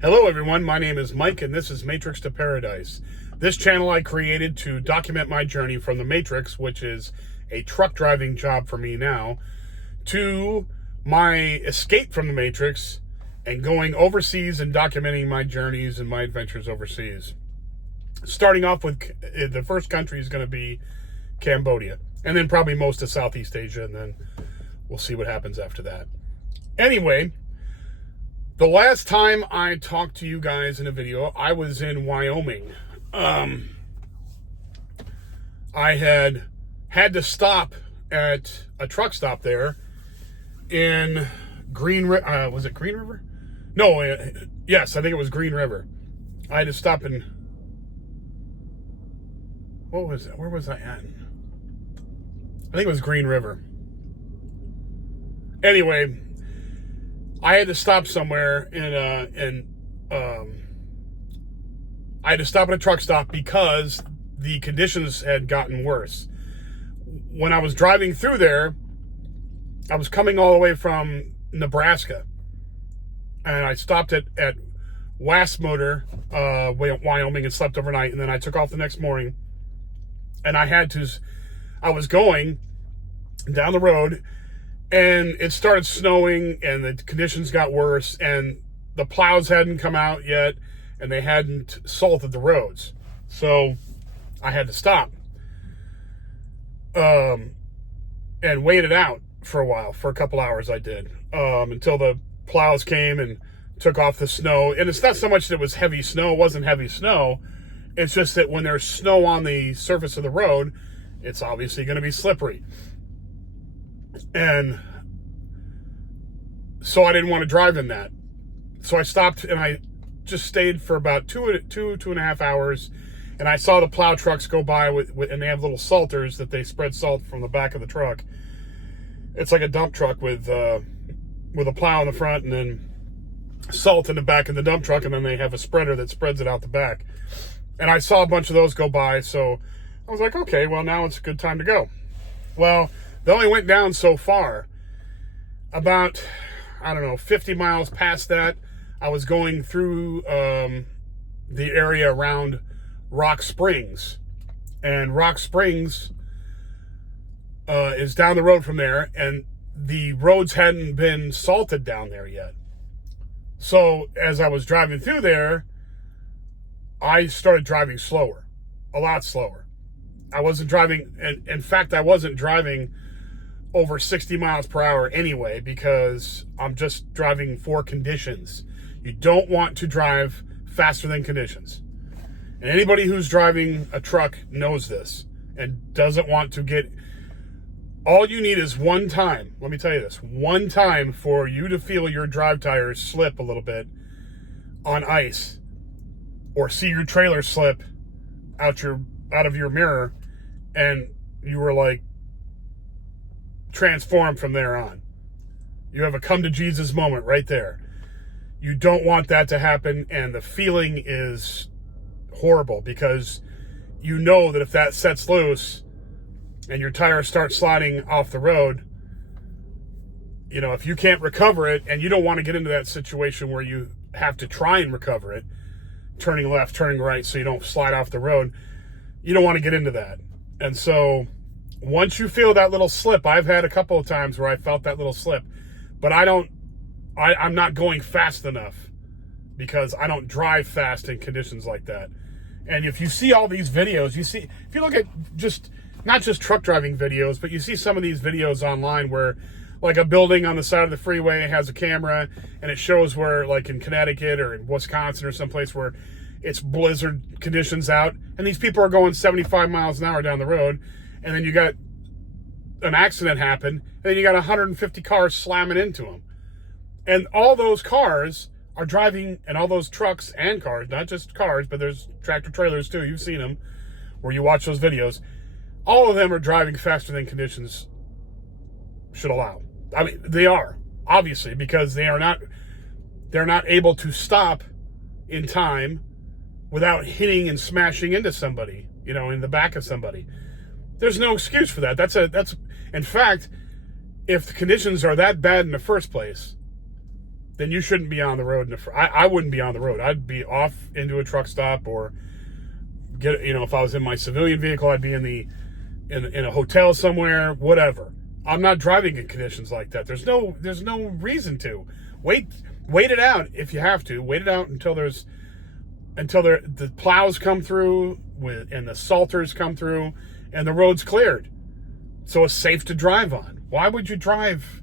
Hello everyone, my name is Mike and this is Matrix to Paradise. This channel I created to document my journey from the Matrix, which is a truck driving job for me now, to my escape from the Matrix and going overseas and documenting my journeys and my adventures overseas. Starting off with the first country is going to be Cambodia, and then probably most of Southeast Asia, and then we'll see what happens after that. Anyway, the last time I talked to you guys in a video, I was in Wyoming. I had to stop at a truck stop there in was it Green River? No, yes, I think it was Green River. I had to stop in, what was it? Where was I at? I think it was Green River. Anyway, I had to stop somewhere and I had to stop at a truck stop because the conditions had gotten worse. When I was driving through there, I was coming all the way from Nebraska, and I stopped at Motor, Wyoming, and slept overnight, and then I took off the next morning, and I was going down the road, and it started snowing, and the conditions got worse, and the plows hadn't come out yet, and they hadn't salted the roads. So I had to stop and wait it out for a while. For a couple hours I did, until the plows came and took off the snow. And it's not so much that it was heavy snow. It wasn't heavy snow. It's just that when there's snow on the surface of the road, it's obviously going to be slippery. And so I didn't want to drive in that. So I stopped and I just stayed for about two and a half hours. And I saw the plow trucks go by and they have little salters that they spread salt from the back of the truck. It's like a dump truck with a plow in the front and then salt in the back of the dump truck. And then they have a spreader that spreads it out the back. And I saw a bunch of those go by. So I was like, okay, well, now it's a good time to go. Well, they only went down so far. About, 50 miles past that, I was going through the area around Rock Springs. And Rock Springs is down the road from there, and the roads hadn't been salted down there yet. So as I was driving through there, I started driving slower, a lot slower. I wasn't driving, and in fact, I wasn't driving over 60 miles per hour anyway, because I'm just driving for conditions. You don't want to drive faster than conditions. And anybody who's driving a truck knows this and doesn't want to get... All you need is one time, let me tell you this, one time for you to feel your drive tires slip a little bit on ice, or see your trailer slip out of your mirror, and you were like transformed from there on. You have a come to Jesus moment right there. You don't want that to happen, and the feeling is horrible, because you know that if that sets loose and your tires start sliding off the road, if you can't recover it, and you don't want to get into that situation where you have to try and recover it, turning left, turning right, so you don't slide off the road, you don't want to get into that. And so once you feel that little slip, I've had a couple of times where I felt that little slip, but I'm not going fast enough, because I don't drive fast in conditions like that. And if you see all these videos, if you look at not just truck driving videos, but you see some of these videos online where, like, a building on the side of the freeway has a camera, and it shows where, like in Connecticut or in Wisconsin or someplace where it's blizzard conditions out, and these people are going 75 miles an hour down the road, and then you got an accident happen, and then you got 150 cars slamming into them. And all those cars are driving, and all those trucks and cars, not just cars, but there's tractor trailers too, you've seen them, where you watch those videos, all of them are driving faster than conditions should allow. I mean, they are, obviously, because they're not able to stop in time without hitting and smashing into somebody, in the back of somebody. There's no excuse for that. That's in fact, if the conditions are that bad in the first place, then you shouldn't be on the road. I wouldn't be on the road. I'd be off into a truck stop, or if I was in my civilian vehicle, I'd be in a hotel somewhere, whatever. I'm not driving in conditions like that. There's no reason to. Wait it out if you have to. Wait it out until the plows come through and the salters come through and the road's cleared, so it's safe to drive on. Why would you drive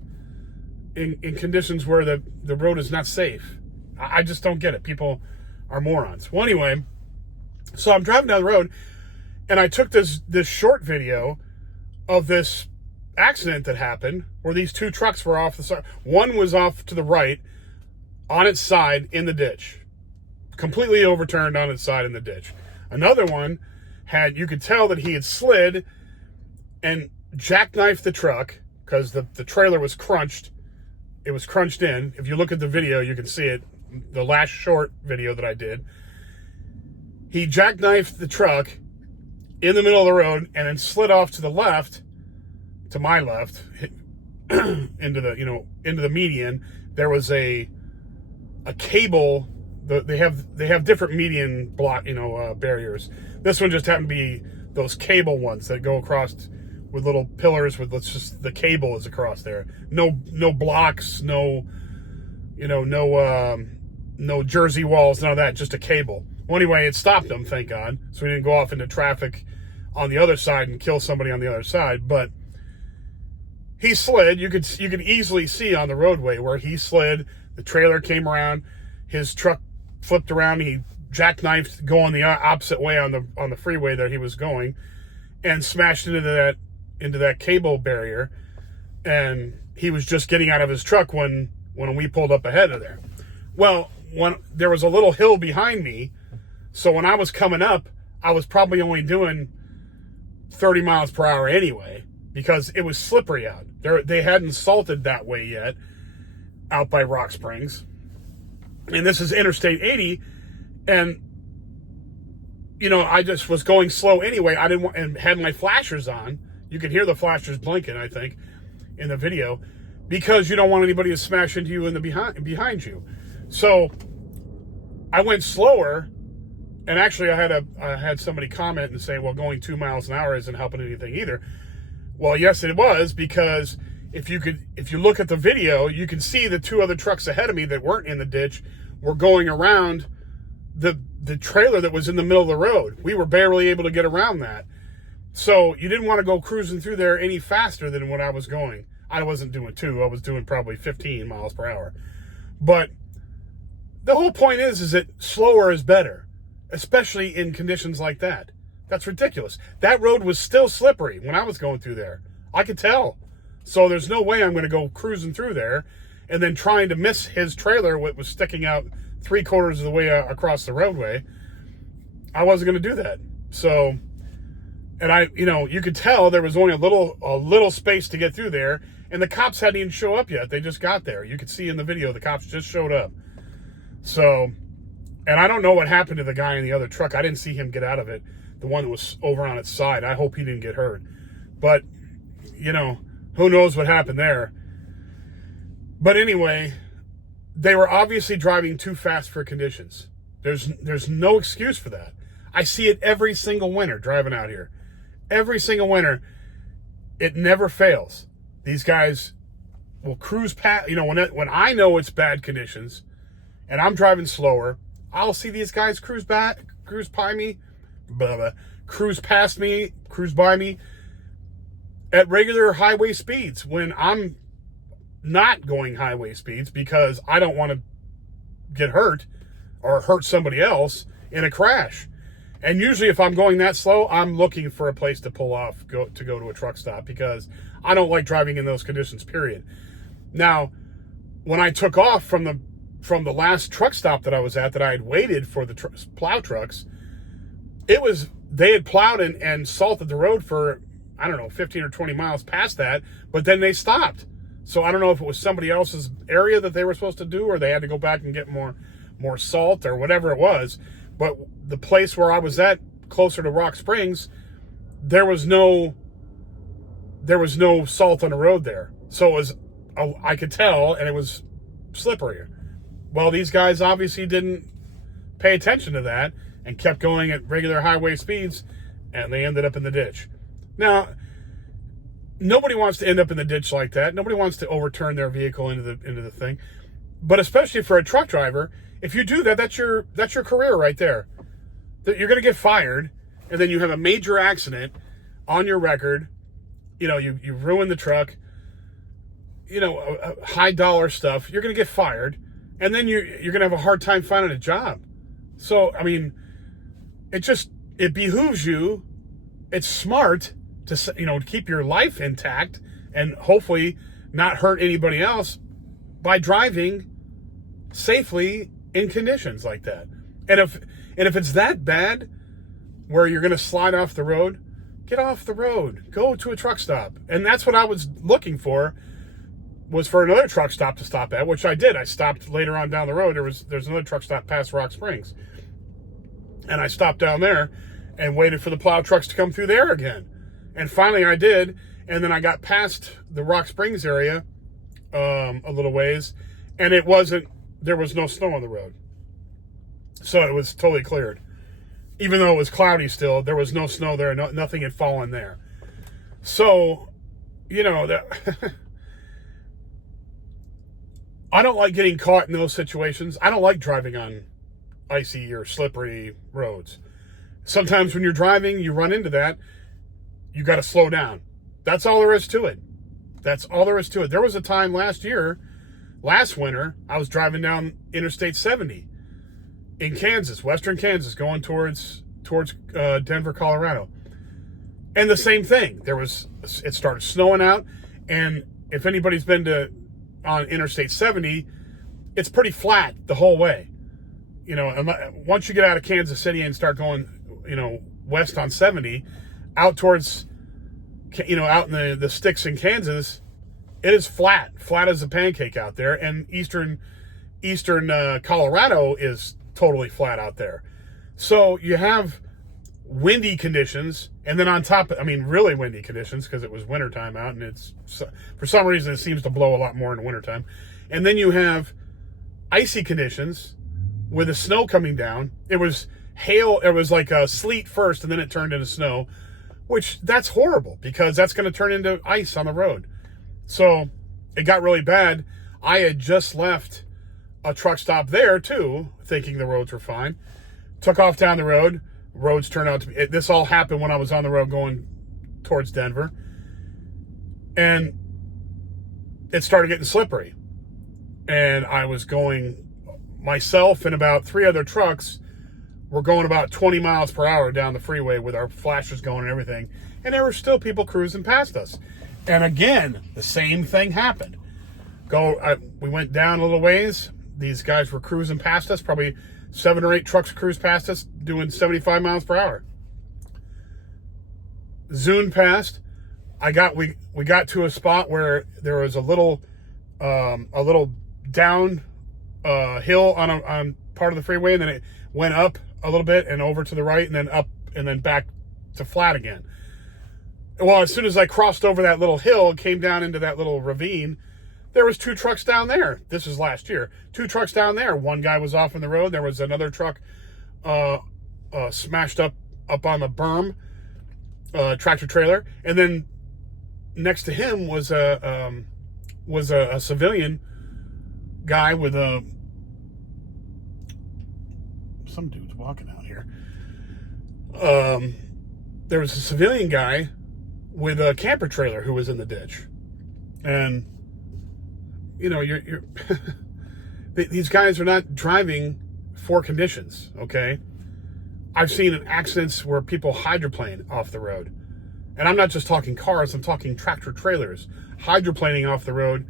in conditions where the road is not safe? I just don't get it. People are morons. Well, anyway, so I'm driving down the road, and I took this short video of this accident that happened where these two trucks were off the side. One was off to the right on its side in the ditch, completely overturned on its side in the ditch. Another one you could tell that he had slid and jackknifed the truck because the trailer was crunched. It was crunched in. If you look at the video, you can see it. The last short video that I did. He jackknifed the truck in the middle of the road and then slid off to the left, to my left, into the median. There was a cable. They have different median block, barriers. This one just happened to be those cable ones that go across with little pillars with the cable is across there. No blocks, no Jersey walls, none of that, just a cable. Well, anyway, it stopped them, thank God. So we didn't go off into traffic on the other side and kill somebody on the other side. But he slid. You could easily see on the roadway where he slid. The trailer came around. His truck flipped around. He jackknifed going the opposite way on the freeway that he was going, and smashed into that cable barrier. And he was just getting out of his truck when we pulled up ahead of there. Well, when there was a little hill behind me, so when I was coming up, I was probably only doing 30 miles per hour anyway, because it was slippery out there. They hadn't salted that way yet out by Rock Springs. And this is Interstate 80. And, I just was going slow anyway. I didn't want, and had my flashers on. You can hear the flashers blinking, I think, in the video, because you don't want anybody to smash into you in the behind you. So I went slower. And actually, I had somebody comment and say, well, going 2 miles an hour isn't helping anything either. Well, yes, it was, because if you look at the video, you can see the two other trucks ahead of me that weren't in the ditch were going around the trailer that was in the middle of the road. We were barely able to get around that. So you didn't want to go cruising through there any faster than what I was going. I wasn't doing 2. I was doing probably 15 miles per hour. But the whole point is that slower is better, especially in conditions like that. That's ridiculous. That road was still slippery when I was going through there. I could tell. So there's no way I'm going to go cruising through there and then trying to miss his trailer, what was sticking out 3/4 of the way across the roadway. I wasn't going to do that. So, and you could tell there was only a little space to get through there, and the cops hadn't even show up yet. They just got there. You could see in the video the cops just showed up. So, and I don't know what happened to the guy in the other truck. I didn't see him get out of it. The one that was over on its side. I hope he didn't get hurt. But, who knows what happened there. But anyway, they were obviously driving too fast for conditions. There's no excuse for that. I see it every single winter driving out here. Every single winter, it never fails. These guys will cruise past, when I know it's bad conditions and I'm driving slower, I'll see these guys cruise past me at regular highway speeds when I'm not going highway speeds, because I don't want to get hurt or hurt somebody else in a crash. And usually if I'm going that slow, I'm looking for a place to pull off, go to a truck stop, because I don't like driving in those conditions, period. Now, when I took off from the last truck stop that I was at, that I had waited for the plow trucks, they had plowed and salted the road for, 15 or 20 miles past that, but then they stopped. So I don't know if it was somebody else's area that they were supposed to do, or they had to go back and get more salt or whatever it was. But the place where I was at, closer to Rock Springs, there was no salt on the road there. So I could tell, and it was slipperier. Well, these guys obviously didn't pay attention to that and kept going at regular highway speeds, and they ended up in the ditch. Now, nobody wants to end up in the ditch like that. Nobody wants to overturn their vehicle into the thing. But especially for a truck driver, if you do that, that's your career right there. You're going to get fired, and then you have a major accident on your record. You know, you ruin the truck. You know, high dollar stuff. You're going to get fired, and then you're going to have a hard time finding a job. So, I mean, it behooves you. It's smart to, you know, keep your life intact and hopefully not hurt anybody else by driving safely in conditions like that. And if it's that bad where you're going to slide off the road, get off the road. Go to a truck stop. And that's what I was looking for, was for another truck stop to stop at, which I did. I stopped later on down the road. There's another truck stop past Rock Springs. And I stopped down there and waited for the plow trucks to come through there again. And finally I did. And then I got past the Rock Springs area a little ways, and there was no snow on the road. So it was totally cleared. Even though it was cloudy still, there was no snow there. Nothing had fallen there. So, you know, I don't like getting caught in those situations. I don't like driving on icy or slippery roads. Sometimes when you're driving, you run into that. You got to slow down. That's all there is to it. That's all there is to it. There was a time last winter, I was driving down Interstate 70 in Kansas, western Kansas, going towards Denver, Colorado. And the same thing. It started snowing out, and if anybody's been on Interstate 70, it's pretty flat the whole way. You know, once you get out of Kansas City and start going, you know, west on 70, out towards, you know, out in the sticks in Kansas, it is flat as a pancake out there. And eastern Colorado is totally flat out there. So you have windy conditions, and then on top, really windy conditions, because it was wintertime out, and for some reason it seems to blow a lot more in the wintertime. And then you have icy conditions with the snow coming down. It was hail, it was like a sleet first, and then it turned into snow, which that's horrible, because that's going to turn into ice on the road. So it got really bad. I had just left a truck stop there too, thinking the roads were fine. Took off down the road. Roads turned out to be... This all happened when I was on the road going towards Denver. And it started getting slippery. And I was going... Myself and about 3 other trucks were going about 20 miles per hour down the freeway with our flashers going and everything. And there were still people cruising past us. And again, the same thing happened. We went down a little ways. These guys were cruising past us. Probably 7 or 8 trucks cruised past us doing 75 miles per hour. Zoomed past. We got to a spot where there was a little down hill on part of the freeway, and then it went up a little bit and over to the right, and then up and then back to flat again. Well, as soon as I crossed over that little hill and came down into that little ravine, there was 2 trucks down there. This was last year. 2 trucks down there. One guy was off on the road. There was another truck smashed up on the berm, tractor trailer, and then next to him was a civilian guy with some dude's walking out here. There was a civilian guy with a camper trailer who was in the ditch, and you know, you're these guys are not driving for conditions. Okay, I've seen accidents where people hydroplane off the road, and I'm not just talking cars. I'm talking tractor trailers hydroplaning off the road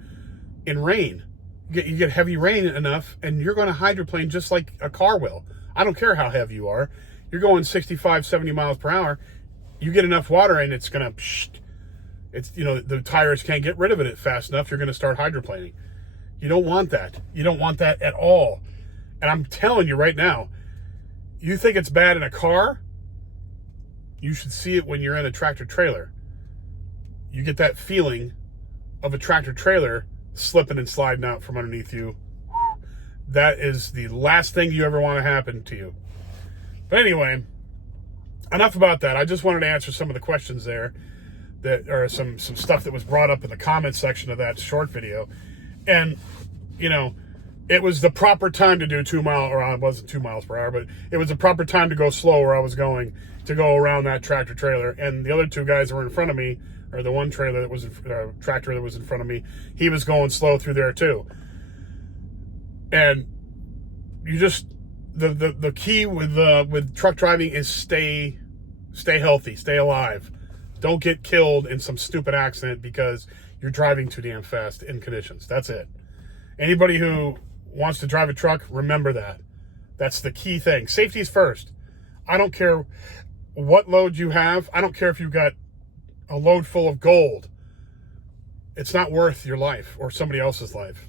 in rain. You get heavy rain enough, and you're going to hydroplane just like a car will. I don't care how heavy you are. You're going 65, 70 miles per hour. You get enough water and it's going to, the tires can't get rid of it fast enough. You're going to start hydroplaning. You don't want that. You don't want that at all. And I'm telling you right now, you think it's bad in a car? You should see it when you're in a tractor trailer. You get that feeling of a tractor trailer slipping and sliding out from underneath you. That is the last thing you ever want to happen to you. But anyway, enough about that. I just wanted to answer some of the questions there, that are some stuff that was brought up in the comment section of that short video. And, you know, it was the proper time to do 2 mile, or it wasn't 2 miles per hour, but it was the proper time to go slow where I was going, to go around that tractor trailer. And the other two guys that were in front of me, or the one trailer that was tractor that was in front of me, he was going slow through there too. And you just, the key with truck driving is stay healthy, stay alive. Don't get killed in some stupid accident because you're driving too damn fast in conditions. That's it. Anybody who wants to drive a truck, remember that. That's the key thing. Safety is first. I don't care what load you have. I don't care if you've got a load full of gold. It's not worth your life or somebody else's life.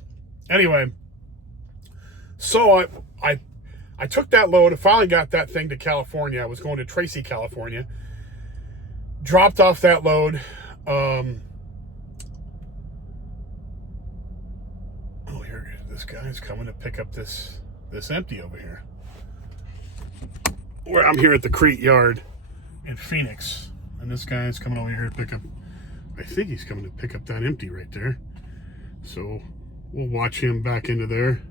Anyway, so I took that load. I finally got that thing to California. I was going to Tracy, California. Dropped off that load. Here, this guy's coming to pick up this empty over here. Where I'm here at the Crete yard in Phoenix. And this guy's coming over here to pick up, I think he's coming to pick up that empty right there. So we'll watch him back into there.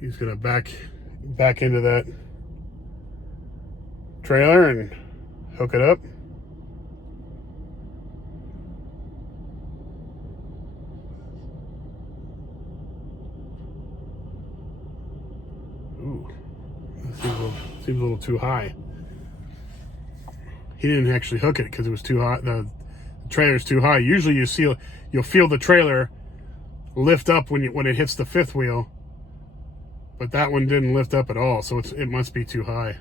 He's gonna back into that trailer and hook it up. Ooh, that seems a little too high. He didn't actually hook it because it was too high. The trailer's too high. Usually you'll feel the trailer lift up when it hits the fifth wheel. But that one didn't lift up at all, so it must be too high.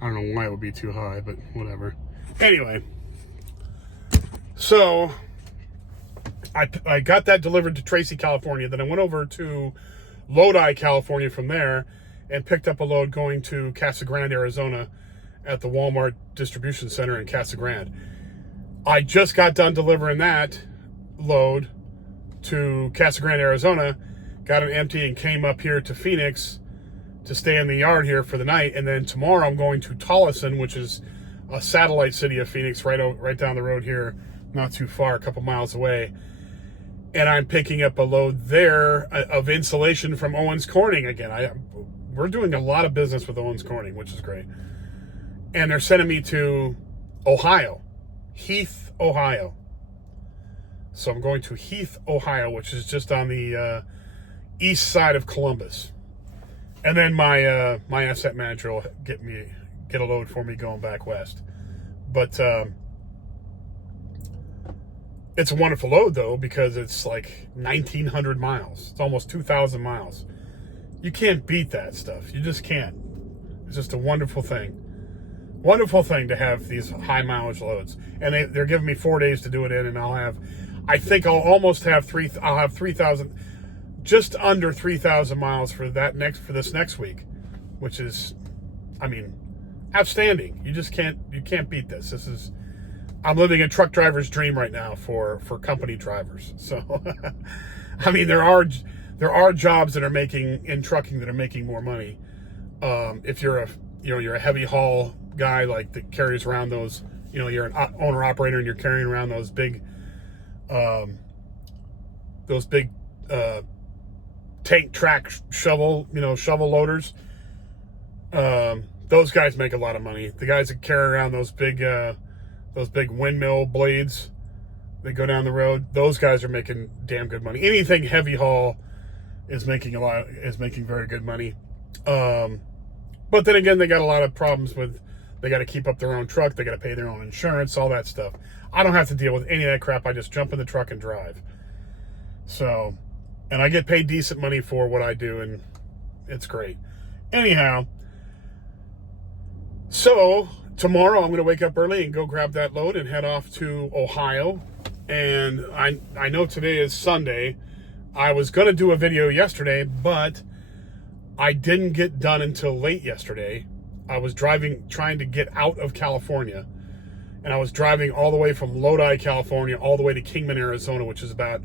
I don't know why it would be too high, but whatever. Anyway, so I got that delivered to Tracy, California. Then I went over to Lodi, California from there and picked up a load going to Casa Grande, Arizona at the Walmart distribution center in Casa Grande. I just got done delivering that load to Casa Grande, Arizona, got it empty and came up here to Phoenix to stay in the yard here for the night. And then tomorrow I'm going to Tolleson, which is a satellite city of Phoenix, right down the road here, not too far, a couple miles away. And I'm picking up a load there of insulation from Owens Corning again. We're doing a lot of business with Owens Corning, which is great. And they're sending me to Ohio, Heath, Ohio. So I'm going to Heath, Ohio, which is just on the east side of Columbus. And then my asset manager will get a load for me going back west. But it's a wonderful load though, because it's like 1,900 miles. It's almost 2,000 miles. You can't beat that stuff. You just can't. It's just a wonderful thing. Wonderful thing to have these high mileage loads. And they're giving me 4 days to do it in, and I think I'll almost have 3,000, just under 3,000 miles for this next week, which is, I mean, outstanding. You can't beat this. I'm living a truck driver's dream right now for company drivers. So, I mean, there are jobs that are in trucking that are making more money. If you're a heavy haul guy like that carries around those, you're an owner operator and you're carrying around those big tank track shovel loaders. Those guys make a lot of money. The guys that carry around those big windmill blades that go down the road, those guys are making damn good money. Anything heavy haul is making very good money. But then again, they got a lot of problems with, they got to keep up their own truck, they got to pay their own insurance, all that stuff. I don't have to deal with any of that crap. I just jump in the truck and drive. So, and I get paid decent money for what I do, and it's great. Anyhow, so tomorrow I'm going to wake up early and go grab that load and head off to Ohio. And I know today is Sunday. I was going to do a video yesterday, but I didn't get done until late yesterday. I was trying to get out of California, and I was driving all the way from Lodi, California, all the way to Kingman, Arizona, which is about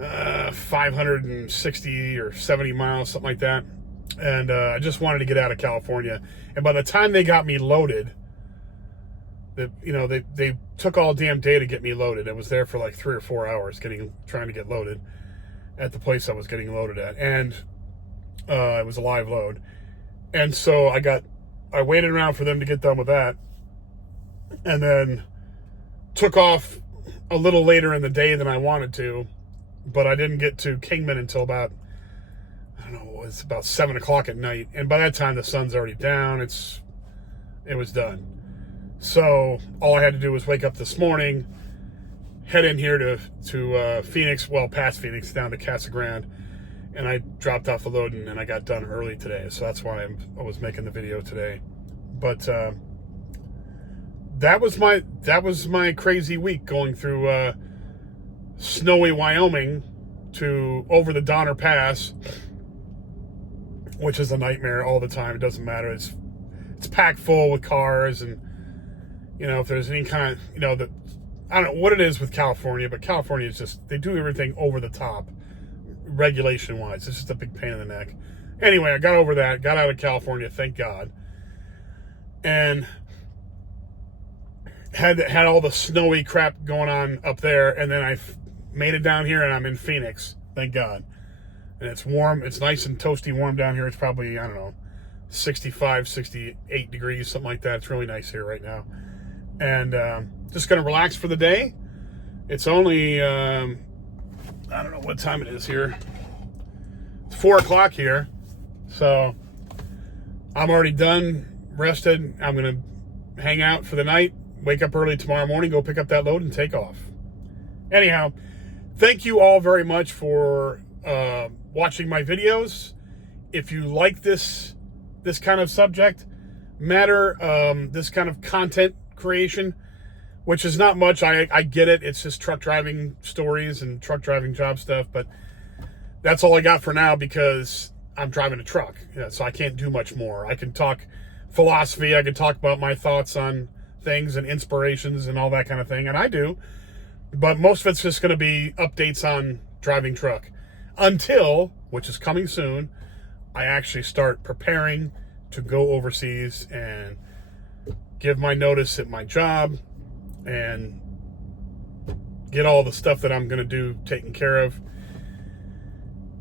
560 or 70 miles, something like that. And I just wanted to get out of California. And by the time they got me loaded, they took all damn day to get me loaded. I was there for like 3 or 4 hours trying to get loaded at the place I was getting loaded at. And it was a live load. And so I waited around for them to get done with that. And then took off a little later in the day than I wanted to. But I didn't get to Kingman until about, I don't know, it was about 7 o'clock at night. And by that time, the sun's already down. It was done. So all I had to do was wake up this morning, head in here to Phoenix, well, past Phoenix, down to Casa Grande. And I dropped off the load, and I got done early today. So that's why I was making the video today. But that was my crazy week, going through snowy Wyoming to over the Donner Pass, which is a nightmare all the time. It doesn't matter. It's packed full with cars, and if there's any kind of I don't know what it is with California, but California is just, they do everything over the top, regulation wise. It's just a big pain in the neck. Anyway, I got over that, got out of California, thank God, and had all the snowy crap going on up there, and then I made it down here, and I'm in Phoenix, thank God. And it's warm, it's nice and toasty warm down here. It's probably, I don't know, 65, 68 degrees, something like that. It's really nice here right now. And just going to relax for the day. It's only, I don't know what time it is here. It's 4 o'clock here. So I'm already done, rested. I'm going to hang out for the night, wake up early tomorrow morning, go pick up that load and take off. Anyhow, thank you all very much for watching my videos. If you like this kind of subject matter, this kind of content creation, which is not much, I get it. It's just truck driving stories and truck driving job stuff, but that's all I got for now because I'm driving a truck, so I can't do much more. I can talk philosophy, I can talk about my thoughts on things and inspirations and all that kind of thing, and I do, but most of it's just going to be updates on driving truck until, which is coming soon, I actually start preparing to go overseas and give my notice at my job and get all the stuff that I'm going to do taken care of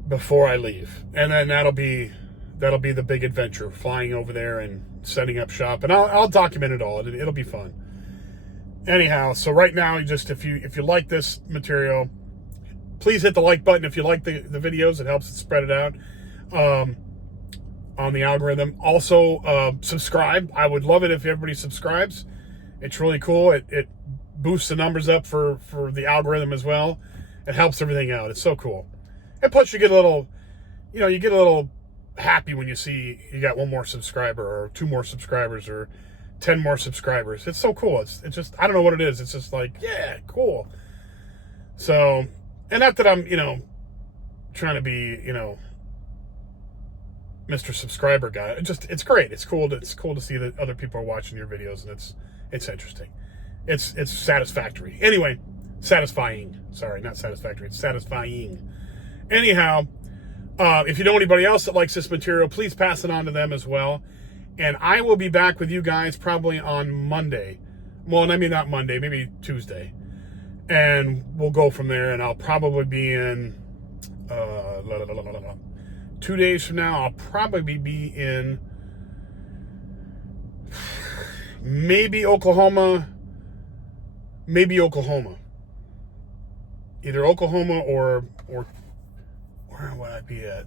before I leave. And then that'll be the big adventure, flying over there and setting up shop. And I'll document it all. It'll be fun. Anyhow, so right now, if you like this material, please hit the like button. If you like the videos, it helps it spread it out on the algorithm. Also, subscribe. I would love it if everybody subscribes. It's really cool. It boosts the numbers up for the algorithm as well. It helps everything out. It's so cool. And plus, you get a little happy when you see you got 1 more subscriber or 2 more subscribers or 10 more subscribers. It's so cool. It's just, I don't know what it is. It's just like, yeah, cool. So, and not that I'm, trying to be, Mr. Subscriber guy. It's great. It's cool to see that other people are watching your videos, and it's interesting. It's satisfactory. Anyway, satisfying. Sorry, not satisfactory. It's satisfying. Anyhow, if you know anybody else that likes this material, please pass it on to them as well. And I will be back with you guys probably on Monday. Well, I mean, not Monday, maybe Tuesday. And we'll go from there, and I'll probably be in 2 days from now. I'll probably be in maybe Oklahoma. Either Oklahoma or where would I be at?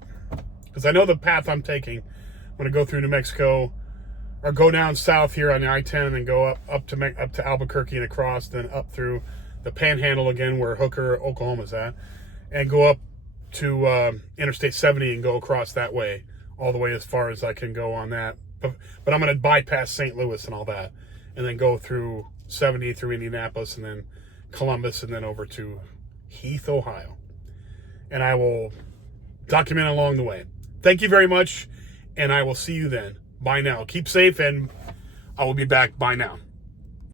Because I know the path I'm taking. I'm going to go through New Mexico, or go down south here on the I-10 and then go up to Albuquerque and across, then up through the Panhandle again, where Hooker, Oklahoma's at, and go up to Interstate 70 and go across that way, all the way as far as I can go on that. But I'm going to bypass St. Louis and all that, and then go through 70 through Indianapolis, and then Columbus, and then over to Heath, Ohio. And I will document along the way. Thank you very much, and I will see you then. Bye now. Keep safe, and I will be back. Bye now.